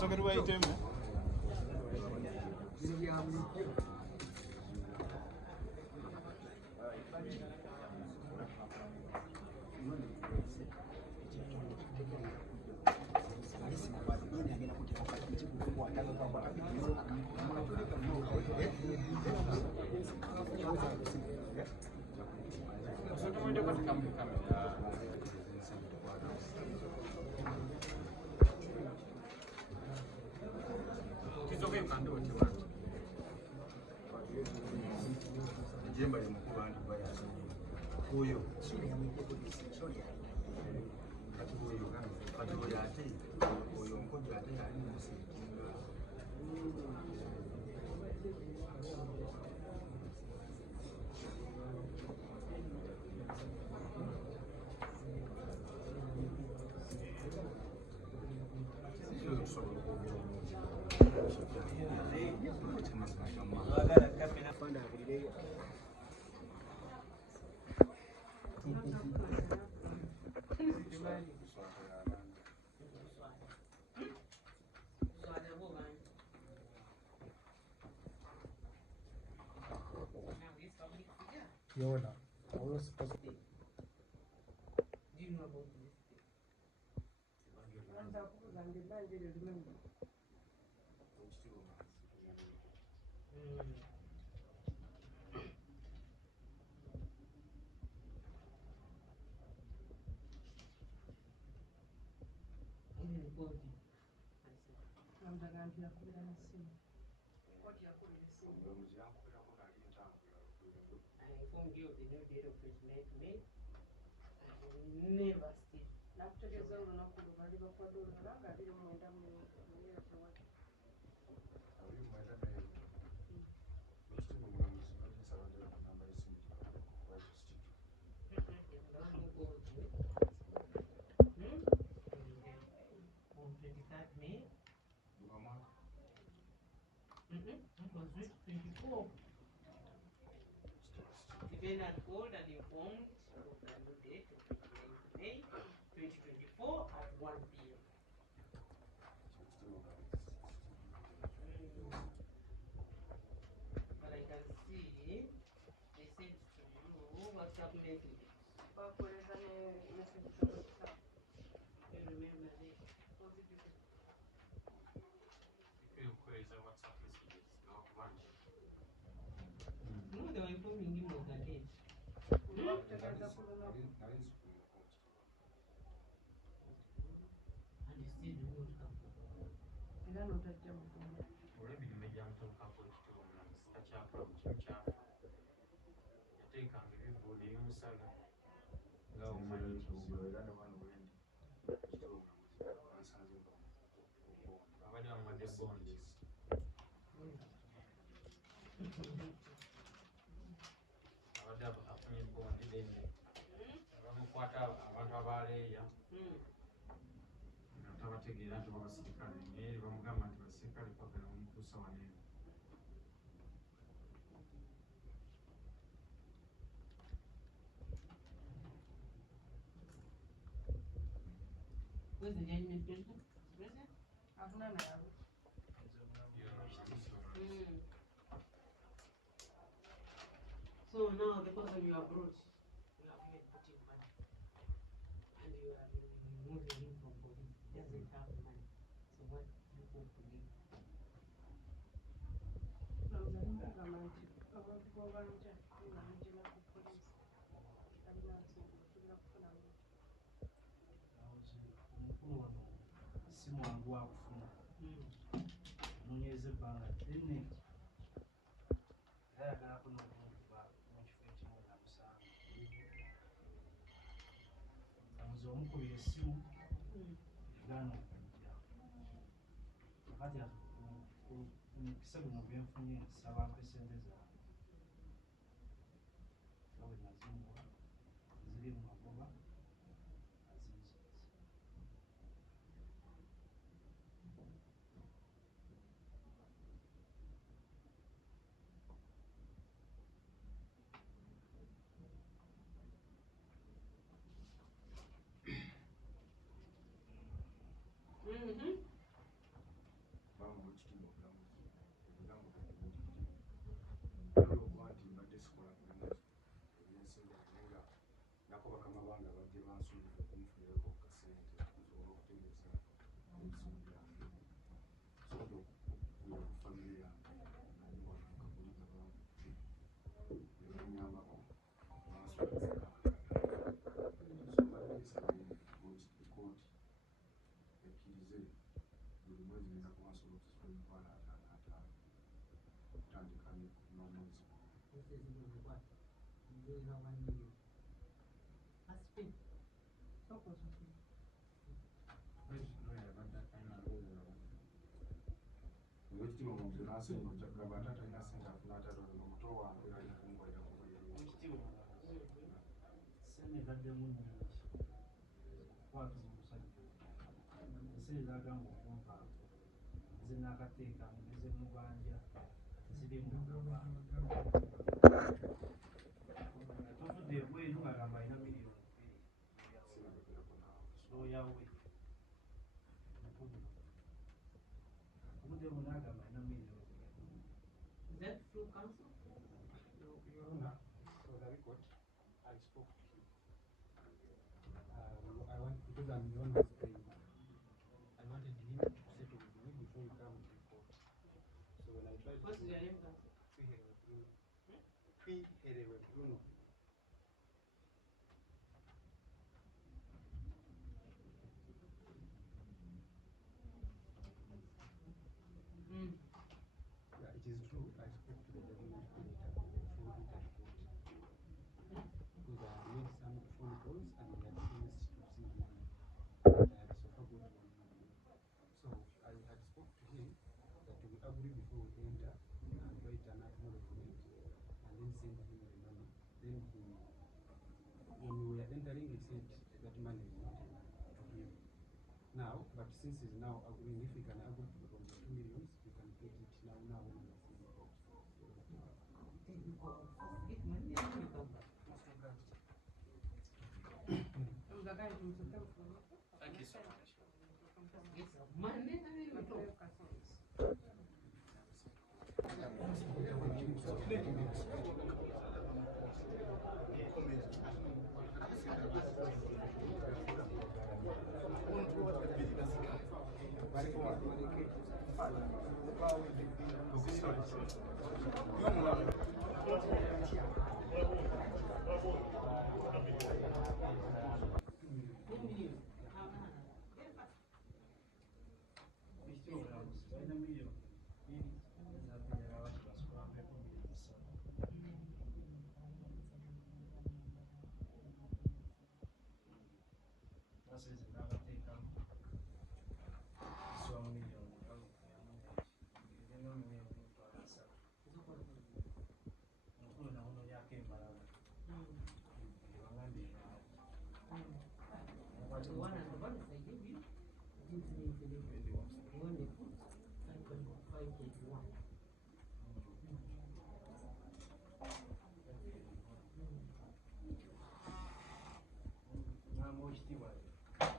So good way to Yona. I was supposed to. Do you know about this? Never still. On 23rd May. It was week 24. Stephen had called and informed of the new date of 29th May 2024 at 1 p.m. But I can see they said to you WhatsApp messages. You remember this? No, they were informing him of the date. And you still do not come. Where's the judgment president? President? So now the person you have brought, you have even put him money. And you are removing him from police. He doesn't have money. So what do you hope to do? nze omukubira essimu egaana okujja kati mukisa guno byenfunye nsaba mpe sente zange nga bwe nazimuwa ziri mu magoba azinzize. Ssennegaddemu nnyingi okukwatiza omusajja eseera agamba okumpa nze n'akateeka ngeze mu bbanja ziri mu magoba tuvudde ebweru ng'agamba alina miliyoni 2 sooyawe obudde bonna agamba alina miliyoni. Is that through council? Your Honor, for the record, I spoke to him. I want, because I'm the one who's paying, I wanted him to settle with me before we come to court. So when I tried What's to... your name, council? Kwiherewe Bruno. Yeah, it is true. I spoke to the government coordinator before we entered court. Because I had made some phone calls and they had promised to see him. But I had so far got one. So I had spoke to him that we agree before we enter and write an acknowledgement and then send him the money. Then he, when we were entering, he said that money is not to him now. But since he's now agreeing, if we can agree on the 2 million, we can get it now. When we are seeing it. Thank you so much.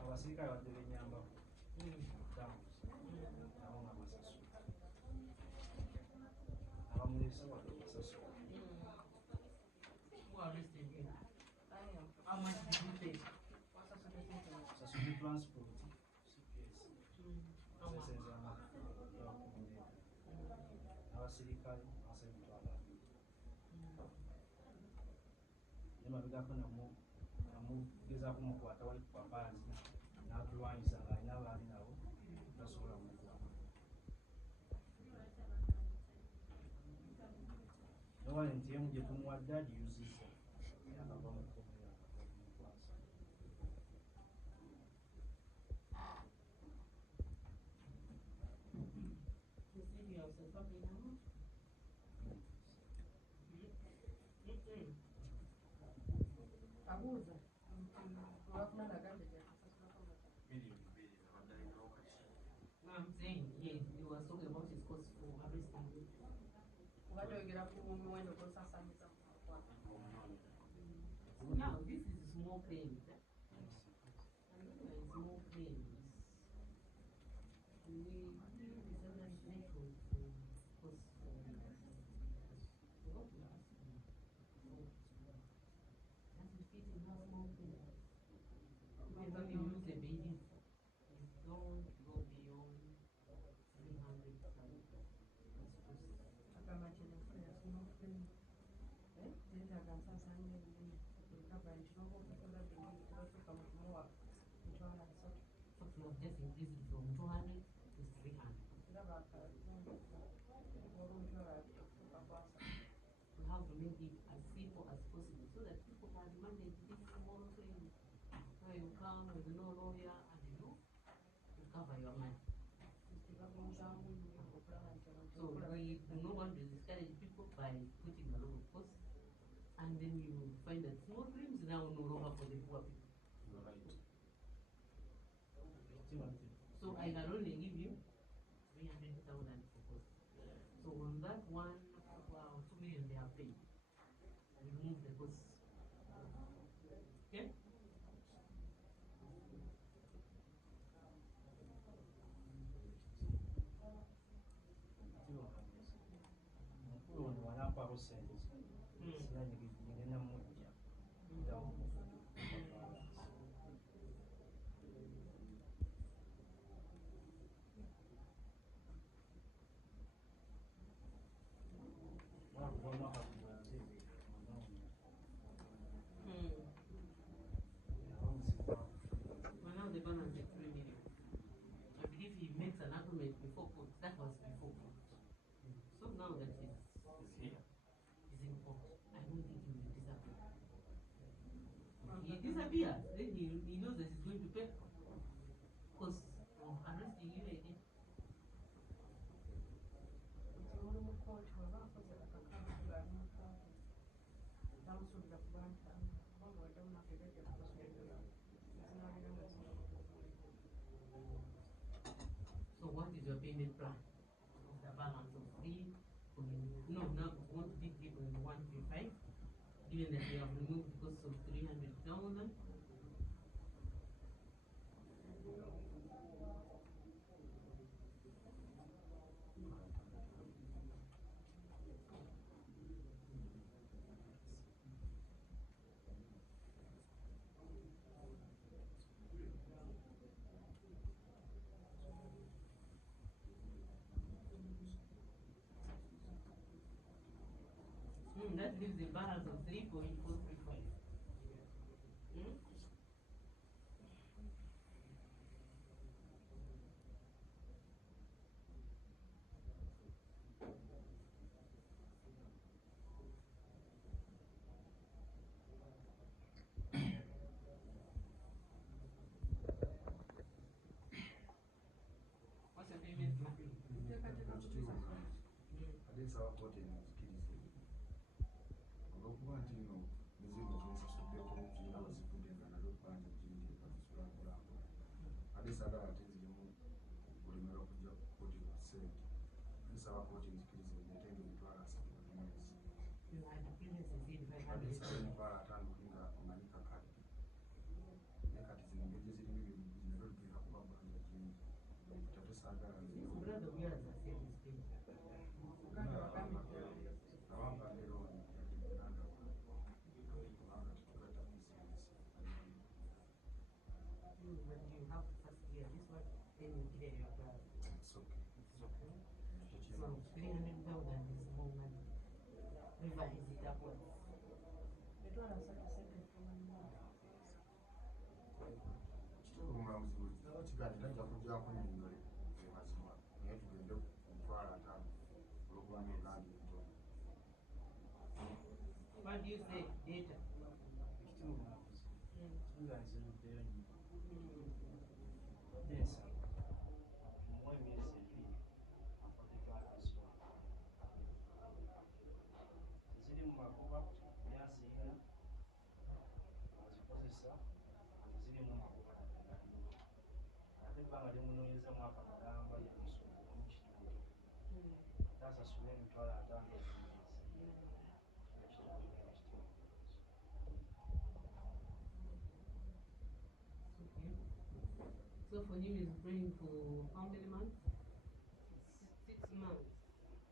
Abasirikale badde benyambako okutambuza nabo nga basasula abamulesa wadde basasula. How much did you pay? Sasula transport sesenza amafu yakumuleka abasirikale abasa emitwalo 2 naye mabegako namugezaako mukwata wali kupapanzi n'atulwanyisa ng'alina abaali nabo tasobola mukwata. newale nti emu gye tumuwadde agiyuzizza yakava mu kkomera akava kumukwasa. Muza. No, I'm saying, yeah, you were talking about his cost for arresting you. Now, this is small claims. Small claims. We sometimes make cost what we ask you. Doesn't fit in our small claims. When you use the baby, it's don't go beyond 300,000. So we have just increased it from 200 to 300. We have to make it as simple as possible so that people can manage this small claim where you come with no lawyer and you cover your money. So we do not want to discourage people by putting a lot of costs, and then you find that small claims now no longer for the poor people. You're right. So I can only give you 300,000 for costs. So on that one, 2 million they have paid. We remove the costs. Okay? Wanapako sente sina nyingine moja Well, now the balance is 3 million. I believe he makes an argument before court. That was before court. So now that he's here. in court, I don't think he will disappear. If he disappears, then he knows that he's going to pay because of arresting you again. So what is your payment plan? The balance of 3 no, now we want to be given 135, given that we have removed the cost of 300,000. That leaves a balance of 3.435. What's your payment plan? Adesaba kooti enzikirize olw'okuba nti nno mizigo zensasuddeko zirina wezivudde nga nazo bbanja gyenteeka zisulakulamba adesaagala ate zirimu obulemera okujja ku kooti ku ssente adesaba kooti enzikirize ndeetenge emitwalo 3 buli mwezi adesaba emitwalo 5 kulinga manyi kakadde naye kati zino engeri gye zirimu ebyobuguzi nazo ligenda kuba bbanja jingi kati adesaagala You have to first clear this one, then you clear your plan. It's okay. It's okay. So 300,000 is more money. Revise it upwards. Omulamuzi kiganira ajja kujjako ennyingale mazima naye tugende kumutwala 5 olw'okuba n'ogambye entono. What do you say, data? Ekitiibwa omulamuzi tuganziruddeyo nnyo ensaba muwe emyezi 2 afateko asooka ziri mu magoba byaziina z'empisa zirimu magoba naddala ate ebbanga lyemunoonyeza mwaka mulamba yamusumbuka mu kitundu tasasula emitwalo 5 So for him is praying for how many months? 6 months.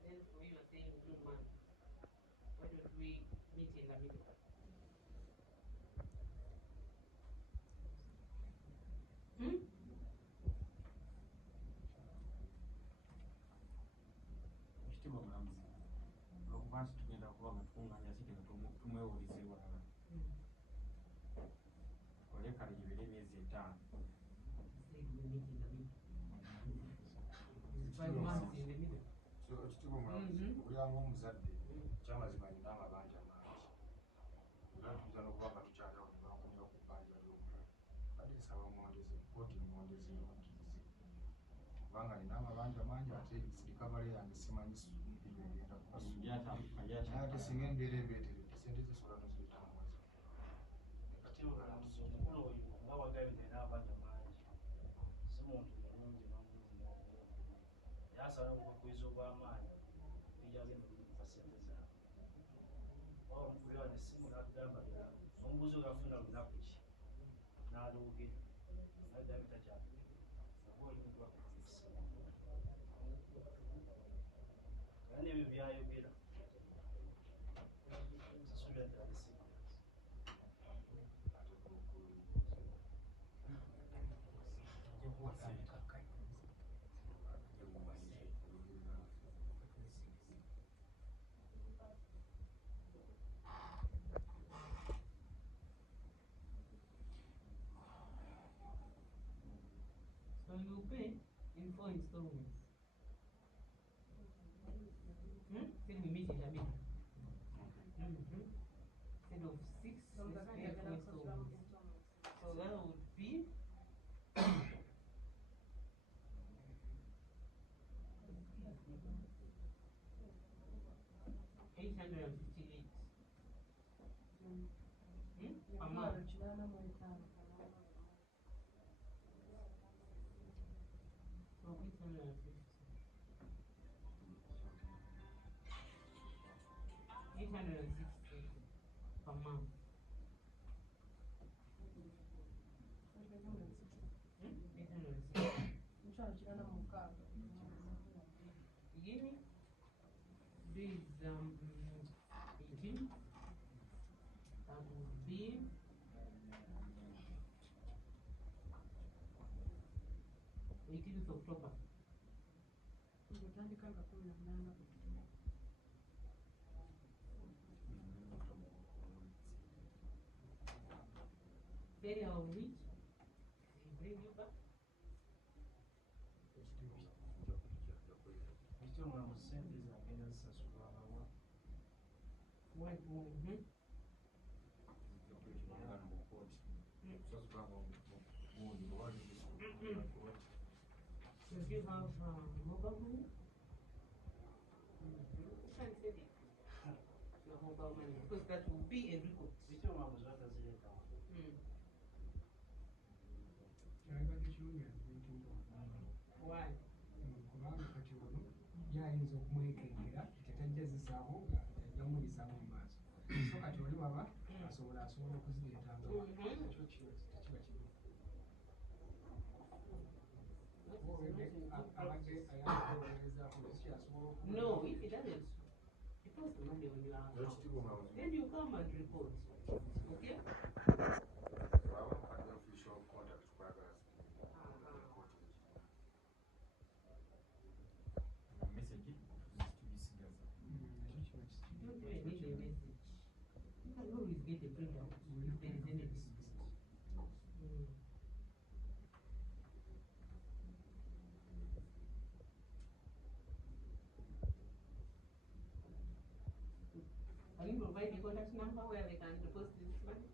Then for you are saying 2 months. Why don't we meet in the middle? Ekitiibwa mulamuzi olwokuba nti tugenda kuba nga tukuŋŋaanya kigenda tumwewulize ewalala ole kale gibere emyezi 5. Say we meet in the middle. 5 months in the middle. So ekitiibwa mulamuzi obulyamu omuzadde kyamazima alina amabanja mangi era tuyinza n'okuba nga tukyaliwo ne bankomera ku bbanja ly'omulala badde nsaba mwondeze kooti mwondeze mukkirize kubanga alina amabanja mangi ate sirikavale yange simanyi ebyo egenda kubasunaye ate singa embeera ebeeteredde sente zisobola noziyita mu mwezi katiibwa mulamuzi omukulu oyo nga wagambye alina amabanja mangi si muntu mulungi bamuzi yasala obukwakwiza obw'amaanyi bijagenda okukupa sente zaabwe waba omukubeera nesimu n'atugamba n'omubuuzi olwafuna lunaku ki n'aloogera naddala takyatugenda oba olimutwakusimu era n'ebyo byayogera sasuubira nti ate serious So you pay in 4 installments. Then we meet in the middle. Instead of 6, let's pay 4 installments. So that would be 858 per month. So 850. 860 per month. 860. Beginning, this is 18. That would be 18th October. Very of which they bring you back. ekitiibwa mulamuzi sente zagenda zisasulwa abawa What? So if you have mobile money, you can send it. Your mobile money, because that will be a record. ekitiibwa mulamuzi batazireetawo kyalibadde kirungi azibitiibwa Why? kubanga kati ono yayinza okumwekengera tetajja zisaawo nga ajjamulisaamu mu maaso so kati oli waba asobola okuzireetanga ekyo kiba kirufu abadde ayageza polisi asobola No, if it doesn't, it costs the money on your account. ekitiibwa mulamuzi Then you come and report. Okay? bwaba mukadde official contact kwagala kooti message tubisigaza ekyo kiba You don't even need a message. You can always get a printout if there is any dispute. Can you provide a contact number where they can deposit this money?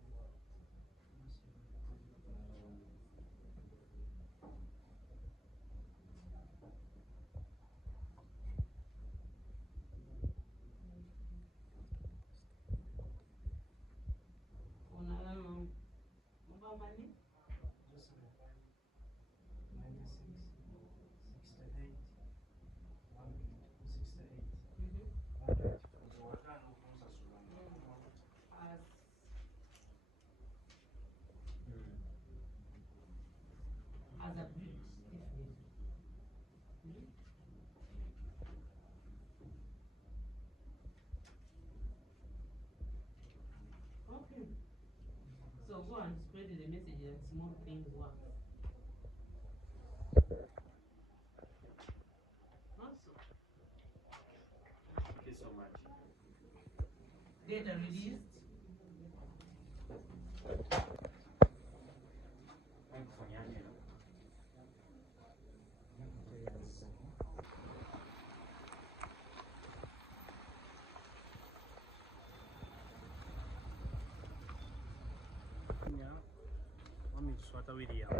So go and spread the message and small things work. Also, Thank you so much. data released. Thank you for your help. Mwami Kiswata William.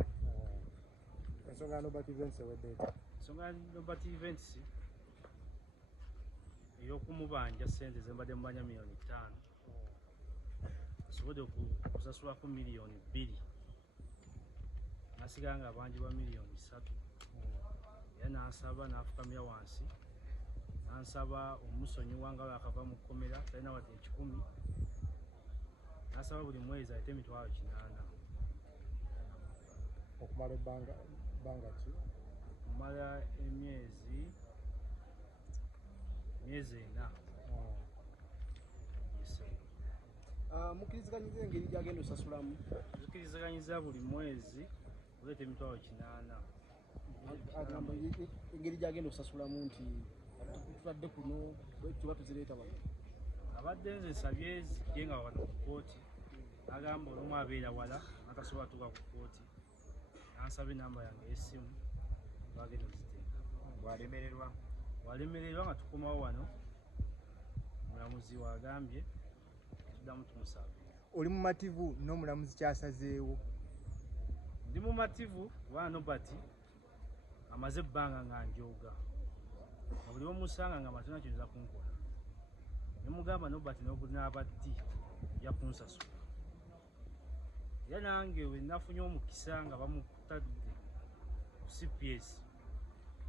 Ensonga Nobert Events eweddeeta. Ensonga Nobert Events ey'okumubanja ssente ze mbadde mubanja $5 million. Asobodde okusasulako $2 million. Nasigala nga abanjibwa $3 million. Era n'ansaba n'afukamira wansi. N'ansaba omusonyiwa nga lwakava mu kkomera talina wadde 1,000. N'asaba buli mwezi ayite $8,000. Okumala ebbanga ki? Okumala emyezi 4. Yes, sir. Mukkiriziganyiza engeri gy'agenda osasulamu? Tukkiriziganyizza buli mwezi oleeta $8,000. Agamba engeri gy'agenda osasulamu nti tutadde kuno kiba tuzireeta wano. Abadde nze nsabye zijje nga wano ku kkooti. N'agamba olumu abeera wala n'atasobola tuuka ku kkooti. N'ansaba enamba yange y'essimu twagenda oziteeka. Bw'alemererwa nga tukomawo wano, omulamuzi w'agambye tuddamu tumusaba. Oli mumativu n'omulamuzi kyasazeewo? Ndi mumativu kubanga Nobert amaze ebbanga nga njooga. Buli omusanga nga matona kiyinza kunkola. Ne mugamba Nobert n'abaddi ya kunsasula. Era nange we nafunye omukisa nga bamutadde ku CPS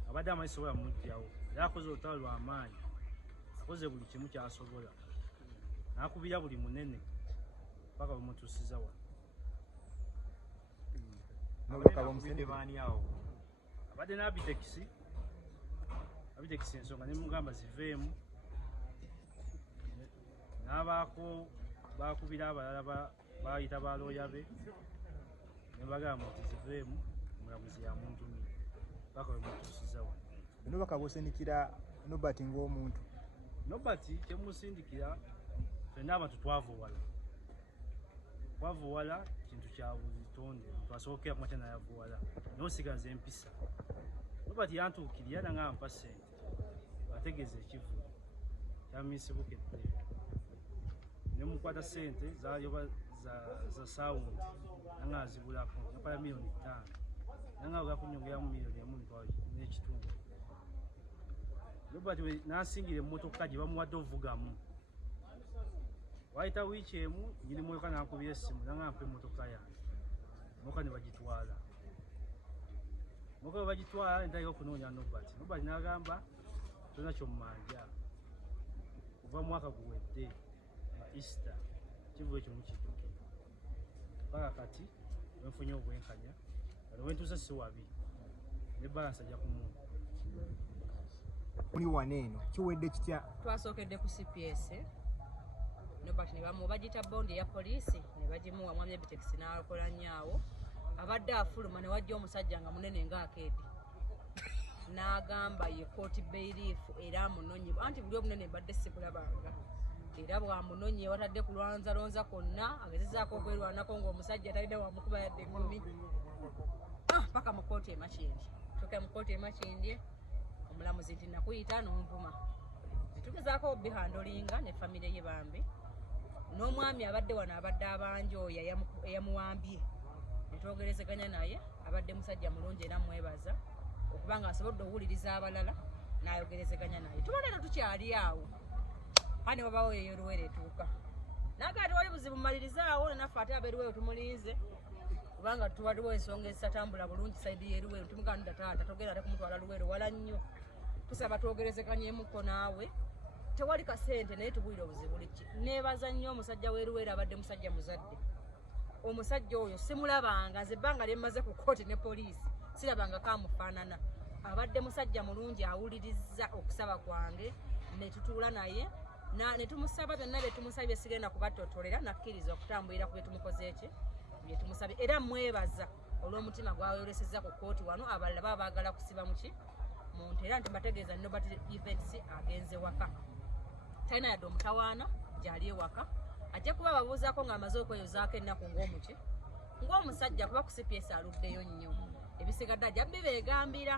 abadde amaze sobola mujjawo. Era akoze olutalo lw'amaanyi, akoze buli kimu ky'asobola. N'akubira buli munene paka bamutuusiza wano. Abadde n'abitekisi ensonga ne mugamba ziveemu. N'abaako bakubira abalala bayita ba looya be ne bagamba nti ziveemu, omulamuzi yamuntumye paka bamutuusiza wano. Bino bakabosindikira Nobert ng'omuntu? Nobert kyemusindikira ffenna abantu twavuwala. Twavuwala kintu kya butonde, twasookera ku makya n'ayavuwala n'osigaza empisa. Nobert yantuukirira era nga ampa ssente ategeeza ekivulo kyamisibukedde. Ne mukwata ssente zaayoba za saawundi nanga azibulako nakola $5 million. Nanga gakunyongeramu $1.5 million. Nobert n'asingira emmotoka gye bamuwadde ovugamu. Wayita wiiki emu nyini mwoka n'ankubira essimu nanga mpa emmotoka yange. Mwoka ne bagitwala. Mwoka bwe bagitwala ntandika okunoonya Nobert. Nobert n'agamba tolina ky'ommanja. Kuva mwaka guwedde nga Easter kivuga ekyo mukidduke. Paka kati wenfunye obwenkanya wano wentuusa si wabi ne balansi ajja kumuntu. Muli wano eno kiwedde kitya? Twasookedde ku CPS Nobert ne bagita bondi ya poliisi ne bagimuwa mwami ebitekisi n'akola nnyo. Abadde afuluma ne wajja omusajja nga munene ng'akeedi n'agamba ye kooti bayiriifu era amunonye anti buli obunene mbadde sibulabanga era bwamunonye watadde ku lwanzalonza kwonna agezezaako okwerwanako ng'omusajja talina wamukuba yadde 10 paka mu kooti emakindi. Tuuka mu kooti emakindi omulamuzi nti nakuyita n'onvuma. Netugezaako bihandolinga ne famire ye bambi n'omwami abadde wano abadde abanjooya eyamuwambye netwogerezeganya naye. Abadde musajja mulungi era mwebaza okubanga asobodde owuliriza abalala n'ayogerezeganya naye. Tuba leero tukyali awo ani wabawo eyo Luwere etuuka naga tewali buzibu mmalirizawo naffe ate abeeruweero tumulinze kubanga tuwaliwo ensonga ezitatambula bulungi saidi y'eruweero. Tumuganda taata togenda ate kumutwala Luwere wala nnyo. Tusaba twogerezeganyemuko naawe tewali kasente naye tubulira obuzibu liki. Neebaza nnyo omusajja w'eruweero abadde musajja muzadde. Omusajja oyo simulabanga nze ebbanga lye mmaze ku kkooti ne poliisi sirabanga kamufaanana. Abadde musajja mulungi awuliriza okusaba kwange ne tutuula naye ne tumusaba byonna bye tumusabye sigenda kubatotolera nakkiriza okutambulira ku bye tumukoze eki bye tumusabye era mwebaza olw'omutima gwayolesezza ku kooti wano abalala baba baagala kusiba muki muntu era nti mbategeeza Norbert Events agenze waka talina yadde omutawaana gyali ewaka ajja kuba babuuzaako ng'amaze okweyozaako ennaku ng'omusajja kuba ku CPS aluddeyo nnyo ebisigadde ajja bibeegambira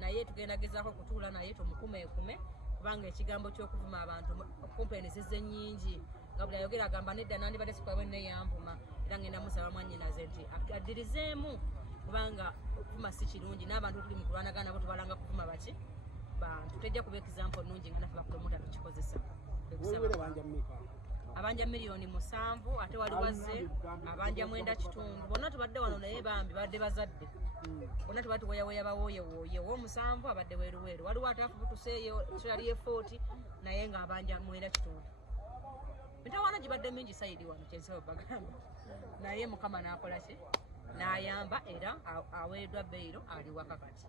naye tugenda gezaako kutuula naye tumukumeekume kubanga ekigambo ky'okuvuma abantu kumpeenizize nnyingi nga buli ayogera agamba nedda nandibadde sikwabwe neyanvuma era ngenda musaba mwannyinaze nti addirizeemu kubanga okuvuma si kirungi n'abantu tuli mu kulwanagana nabo tubalanga kuvuma baki bantu tejja kuba example nnungi nga naffe bapromota tukikozesa abanja miliyoni 7 ate wali wazze abanja 9.5 bonna tubadde wano naye bambi badde bazadde bonna tubadde tuweyaweya bawooyewooye ow'omusanvu abadde weeruweeru waliwo ataafubutuseeyo yali e40 naye ng'abanja 9.5 mitawaana gibadde mingi sayidi wano kyensobo bagamba naye mukama n'akola ki n'ayamba era aweereddwa beyiro ali waka kati